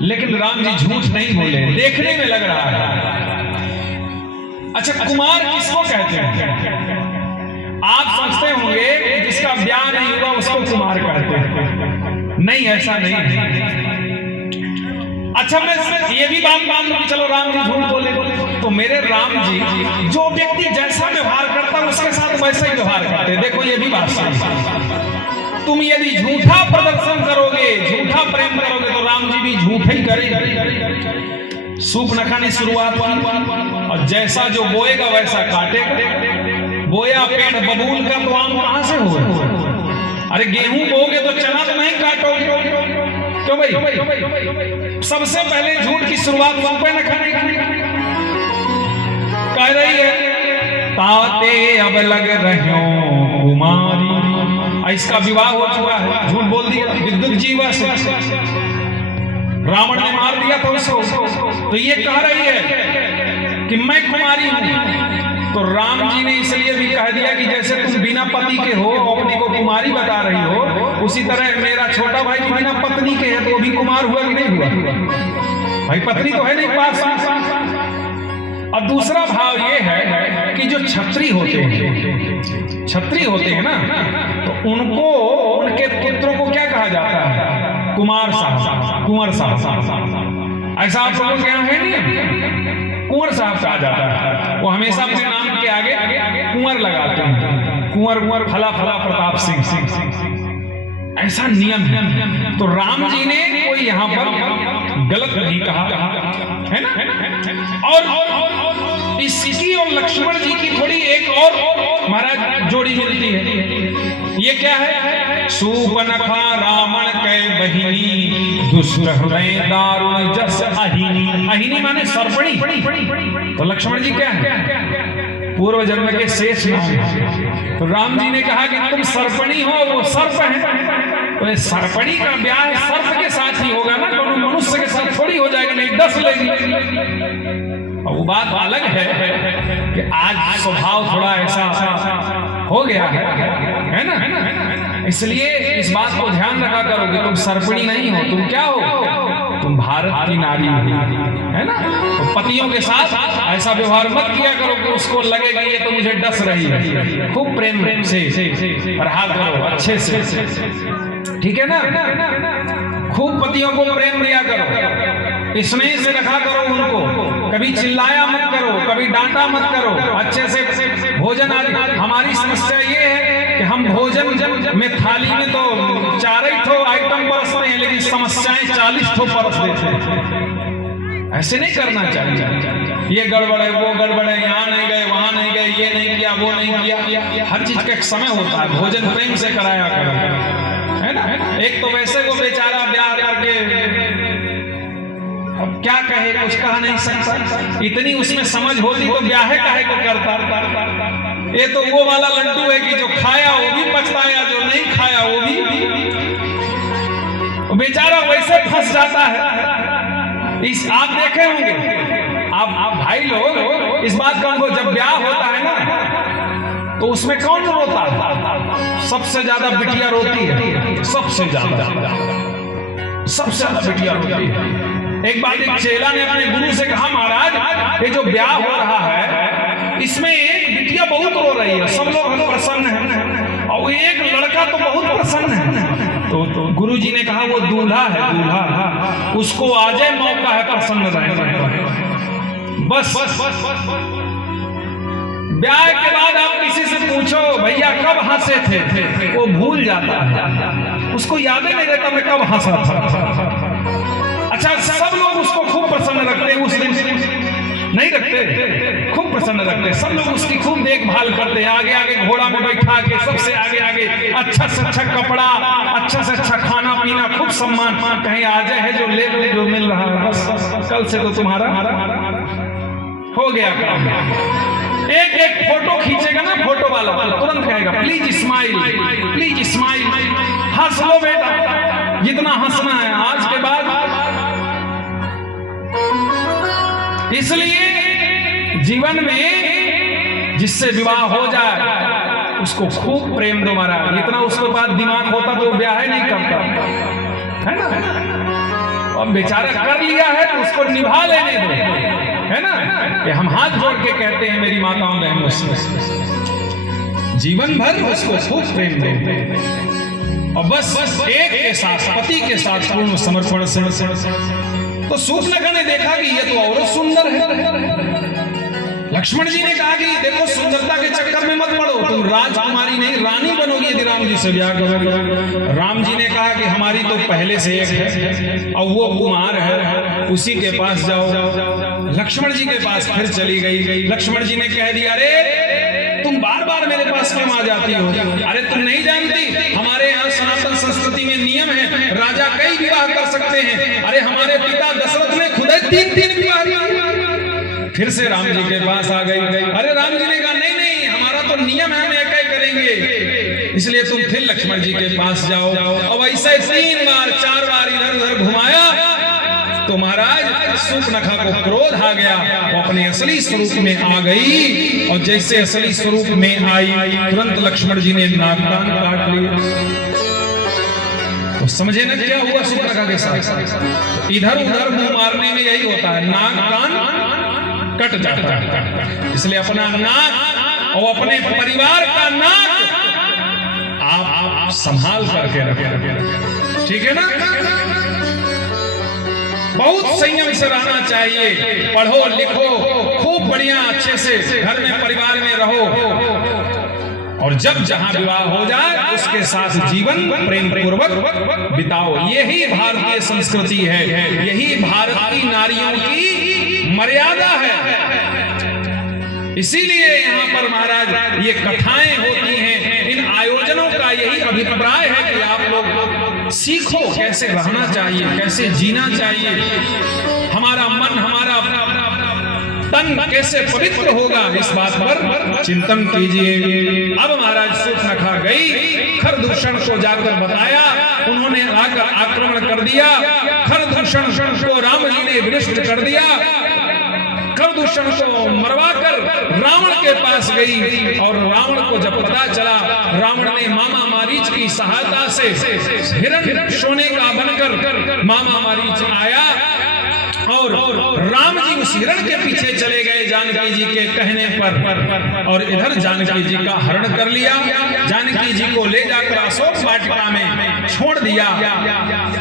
लेकिन राम जी झूठ नहीं बोले, देखने में लग रहा है। अच्छा, कुमार किसको कहते हैं? आप समझते होंगे कि जिसका ब्याह नहीं हुआ उसको कुमार कहते हैं। नहीं, ऐसा नहीं है। अच्छा, मैं ये भी बात मान लूं कि चलो राम जी झूठ बोले, तो मेरे राम जी जो व्यक्ति जैसा व्यवहार करता है उसके साथ वैसा ही व्यवहार करते हैं। देखो, ये भी बात सही। तुम यदि झूठा प्रदर्शन करोगे, झूठा प्रेम करोगे, तो राम जी भी झूठ ही करेंगे। सूर्पनखा ने शुरुआत की और जैसा जो बोएगा वैसा काटेगा। बोया पेड़ बबूल का तो आम कहां से होगा? अरे गेहूं बोगे तो चना तो नहीं काटोगे, क्यों भाई? सबसे पहले झूठ की शुरुआत सूर्पनखा ने की। कह रही है ताते अब लग रहे हो कुमारी, इसका विवाह हो चुका है, झूठ बोल दिया विद्युत जीवा से, रावण ने मार दिया था उसको। तो ये कह रही है कि मैं कुमारी हूं। तो राम जी ने इसलिए भी कह दिया कि जैसे तुम बिना पति के हो, अपनी को कुमारी बता रही हो, उसी तरह मेरा छोटा भाई भी बिना पत्नी के है, तो वो भी कुमार हुआ कि नहीं हुआ? भाई पत्नी तो है नहीं पास। और दूसरा भाव ये है कि जो छत्री होते हैं, छत्री होते हैं ना, तो उनको, उनके पुत्रों को क्या कहा जाता है? कुमार साहब, कुंवर साहब। ऐसा आप लोगों के यहाँ है नहीं? कुंवर साहब कहा जाता है। वो हमेशा अपने नाम के आगे कुंवर लगाते हैं, कुंवर कुंवर फला फला प्रताप सिंह, ऐसा नियम है। तो राम जी ने कोई यहाँ पर गलत नहीं कहा, है ना? और इसकी और लक्ष्मण जी की थोड़ी एक और महाराज जोड़ी मिलती है। ये क्या है? सूर्पनखा रावण के बहिनी, दुष्ट हृदय दारुण जस अहिनी। अहिनी माने सर्पणी। तो लक्ष्मण जी क्या है? पूर्व जन्म के शेष नाम। तो राम जी ने कहा कि तुम सर्पणी हो, वो सर्प है, तो सर्पणी का ब्याह सर्प के साथ ही होगा ना, तो मनुष्य के साथ थोड़ी हो जाएगा, नहीं डस लेगी। वो बात अलग है कि आज स्वभाव थोड़ा ऐसा हो गया है ना? इसलिए इस बात को ध्यान रखा करो कि तुम सर्पणी नहीं हो, तुम क्या हो? तुम भारत की नारी हो, है ना? तो पतियों के साथ ऐसा व्यवहार मत किया करो कि उसको लगेगा ये तो मुझे डस रही है। खूब प्रेम प्रेम से रहा करो, अच्छे से, ठीक है ना? खूब पतियों को प्रेम दिया करो, स्नेह से रखा करो उनको, कभी चिल्लाया मत करो, कभी डांटा मत करो, अच्छे से भोजन आदि। हमारी समस्या ये है कि हम भोजन में थाली में तो 4 ही ठो आइटम परसते हैं, लेकिन समस्याएं 40 ठो परस देते हैं। ऐसे नहीं करना चाहिए। ये गड़बड़ है, वो गड़बड़ है, यहाँ नहीं गए, वहां नहीं गए, ये नहीं किया, वो नहीं किया। हर चीज का एक समय होता है, भोजन प्रेम से कराया करो, है ना? एक तो वैसे वो बेचारा ब्याह करके अब क्या कहे, कुछ कहा नहीं सकता। इतनी उसमें समझ होती तो ब्याह काहे को करता। ये तो वो वाला लड्डू है कि जो खाया वो भी पछताया, जो नहीं खाया वो भी बेचारा वैसे फंस जाता है। इस आप देखे होंगे, आप भाई लोग इस बात का अनुभव, जब ब्याह होता है ना, तो उसमें कौन रोता है? सबसे ज्यादा बिटिया रोती है, सबसे ज्यादा बिटिया रोती है। एक बार एक चेला ने अपने गुरु से कहा, महाराज ये जो ब्याह हो रहा है इसमें एक बिटिया बहुत रो रही है, सब लोग प्रसन्न हैं, और एक लड़का तो बहुत प्रसन्न है। तो गुरुजी ने कहा वो दूल्हा है, दूल्हा, उसको आज मौका है प्रसन्न रहने का। बस ब्याह के बाद आप किसी से पूछो भैया कब हंसे थे, वो भूल जाता है, उसको याद ही नहीं रहता मैं कब हंसा था। अच्छा, सब लोग उसको खूब प्रसन्न रखते हैं, उस दिन नहीं रखते, खूब प्रसन्न रखते हैं सब लोग, उसकी खूब देखभाल करते हैं, आगे आगे घोड़ा में बैठा के सबसे आगे आगे, अच्छा से अच्छा कपड़ा, अच्छा से अच्छा खाना पीना, खूब सम्मान। कहीं आ जाए है जो ले लो, जो मिल रहा है बस, कल से तो तुम्हारा हो गया काम। एक एक फोटो खींचेगा ना फोटो वाला, तुरंत कहेगा प्लीज स्माइल, प्लीज स्माइल, हंस लो बेटा, जितना हंसना है आज के बाद। इसलिए जीवन में जिससे विवाह हो जाए उसको खूब प्रेम दो महाराज। इतना उसके पास दिमाग होता तो ब्याह नहीं करता, है ना? अब बेचारा कर लिया है तो उसको निभा लेने दो, है ना। कि हम हाथ जोड़ के कहते हैं मेरी माताओं बहनों से, जीवन भर उसको खूब प्रेम दो और बस एक के साथ, पति के साथ पूर्ण समर्पण से। तो शूर्पणखा ने देखा कि ये तो और सुंदर है। लक्ष्मण जी ने कहा कि देखो सुंदरता के चक्कर में मत पड़ो, तुम राजकुमारी नहीं रानी बनोगी यदि राम जी से ब्याह करोगे। राम जी ने कहा कि हमारी तो पहले से एक है और वो कुमार है, उसी के पास जाओ। लक्ष्मण जी के पास फिर चली गई। लक्ष्मण जी ने कह दिया, अरे तुम बार बार मेरे पास क्यों आ जाती हो? अरे तुम नहीं जानती हमारे यहाँ सनातन संस्कृति में नियम है, राजा कई विवाह कर सकते हैं। अरे हमारे पिता दशरथ ने खुद 3 विवाह किए। फिर से राम जी के पास आ गई। अरे राम जी ने कहा नहीं नहीं, हमारा तो नियम है, हम एक ही करेंगे, इसलिए तुम फिर लक्ष्मण जी के पास जाओ। अब ऐसे 3 बार 4 बार इधर उधर घुमाया तो महाराज शूर्पणखा को क्रोध आ गया, वो अपने असली स्वरूप में आ गई और जैसे असली स्वरूप में आई तुरंत लक्ष्मण जी ने नागदान काट लिया। तो समझे ना क्या हुआ शूर्पणखा के साथ? इधर उधर मुंह मारने में यही होता है, नाक कान कट जाता है। इसलिए अपना नाक और अपने परिवार का नाक आप संभाल करके रखें, ठीक है ना। बहुत संयम से रहना चाहिए, पढ़ो लिखो खूब बढ़िया अच्छे से घर में परिवार में रहो और जब जहां विवाह हो जाए उसके साथ जीवन प्रेम पूर्वक बिताओ। यही भारतीय संस्कृति है, यही भारत की नारियों की मर्यादा है। इसीलिए यहाँ पर महाराज ये कथाएं होती हैं, इन आयोजनों का यही अभिप्राय है कि आप लोग सीखो कैसे रहना चाहिए, कैसे जीना चाहिए, हमारा मन हमारा तन कैसे पवित्र होगा, इस बात पर चिंतन कीजिए। अब महाराज शूर्पणखा गई, खरदूषण को जाकर बताया, उन्होंने आकर आक्रमण कर दिया। खरदूषण को राम जी ने विनष्ट कर दिया। खरदूषण को मरवाकर रावण के पास गई और रावण को जब पता चला, रावण ने मामा मारीच की सहायता से हिरण सोने का बनकर मामा मारीच आया और राम जी उस हिरण के पीछे चले गए जानकी जी के कहने पर और इधर जानकी जी का हरण कर लिया। जानकी जी को ले जाकर अशोक वाटिका में छोड़ दिया,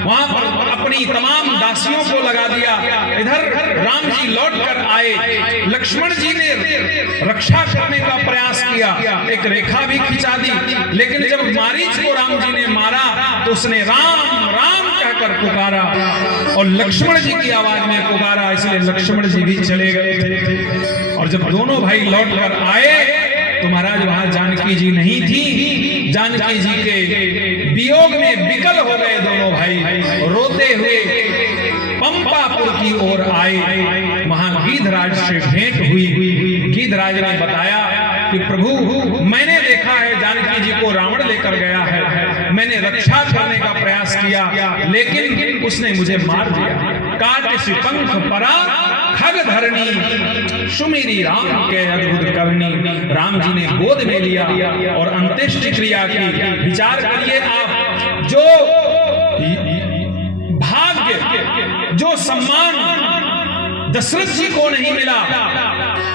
वहां पर अपनी तमाम दासियों को लगा दिया। इधर राम जी लौट कर आए, लक्ष्मण जी ने रक्षा करने का प्रयास किया, एक रेखा भी खिंचा दी, लेकिन जब मारीच को राम जी ने मारा तो उसने राम राम कहकर पुकारा और लक्ष्मण जी की आवाज में पुकारा, इसलिए लक्ष्मण जी भी चले गए थे। और जब दोनों भाई लौट कर आए तो महाराज वहां जानकी जी नहीं थी। जानकी जी के वियोग में विकल हो गए दोनों भाई, रोते हुए पंपापुर की ओर आए। वहां गीधराज से भेंट हुई। गीधराज ने बताया कि प्रभु मैंने देखा है जानकी जी को रावण लेकर गया है, मैंने रक्षा करने का प्रयास किया लेकिन उसने मुझे मार दिया। काट से पंख परा खग धरनी, सुमेरी राम के अद्भुत करनी। राम जी ने गोद में लिया और अंत्येष्टि क्रिया की। विचार करिए आप, जो भाग्य जो सम्मान दशरथ जी को नहीं मिला,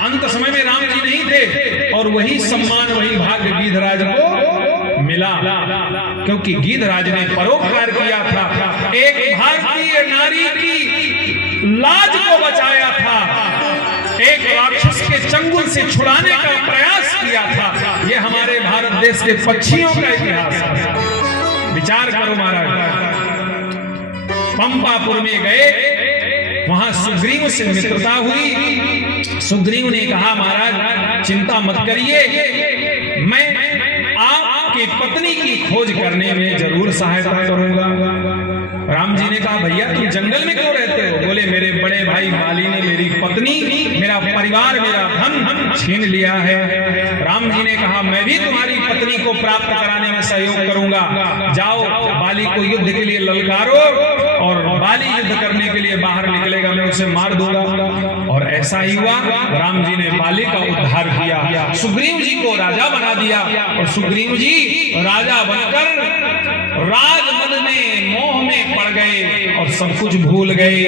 अंत समय में राम जी नहीं थे, और वही सम्मान वही भाग्य गीधराज को मिला, क्योंकि गीधराज ने परोपकार किया था, एक भारतीय नारी की लाज को बचाया था, एक राक्षस के चंगुल से छुड़ाने का प्रयास किया था। यह हमारे भारत देश के पक्षियों का इतिहास है। विचार करो महाराज, पंपापुर में गए, वहां सुग्रीव से मित्रता हुई। सुग्रीव ने कहा महाराज चिंता मत करिए, मैं आपकी पत्नी की खोज करने में जरूर सहायता करूंगा। राम जी ने कहा भैया तुम जंगल में क्यों रहते हो? बोले मेरे बड़े भाई माली ने मेरी पत्नी, मेरा परिवार, मेरा धन छीन लिया है। राम जी ने कहा मैं भी तुम्हारी पत्नी को प्राप्त कराने में सहयोग करूंगा। जाओ बाली को युद्ध के लिए ललकारो, और बाली युद्ध करने के लिए बाहर निकलेगा मैं उसे मार दूंगा। और ऐसा ही हुआ, राम जी ने बाली का उद्धार किया, सुग्रीव जी को राजा बना दिया, और सुग्रीव जी राजा बनकर राजमद में मोह में पड़ गए और सब कुछ भूल गए।